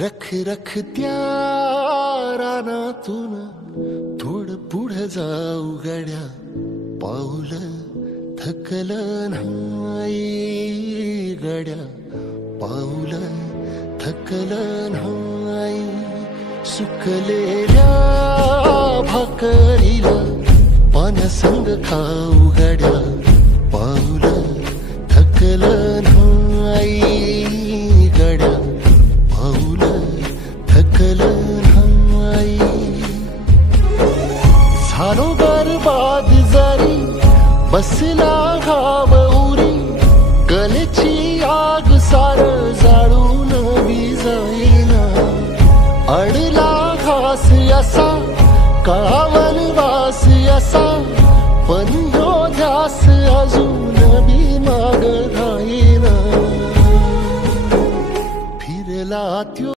रख रख त्या रानातून थोडं पुढं जाऊ गड्या, पाऊल थकलं नाही गड्या, पाऊल थकलं नाही. सुकलेल्या भाकरीला पाण्यासंग खाऊ गड्या, पाऊल थकलं नाही गड्या, पाऊल थकलं नाही. झालो बरबाद जरी बसला घाव उरी, कलेची आग सार जाळून विजाईना. अडला घास असा काळा वनवास असा, पण ह्यो ध्यास अजून बी माग राहीना. फिरला त्यो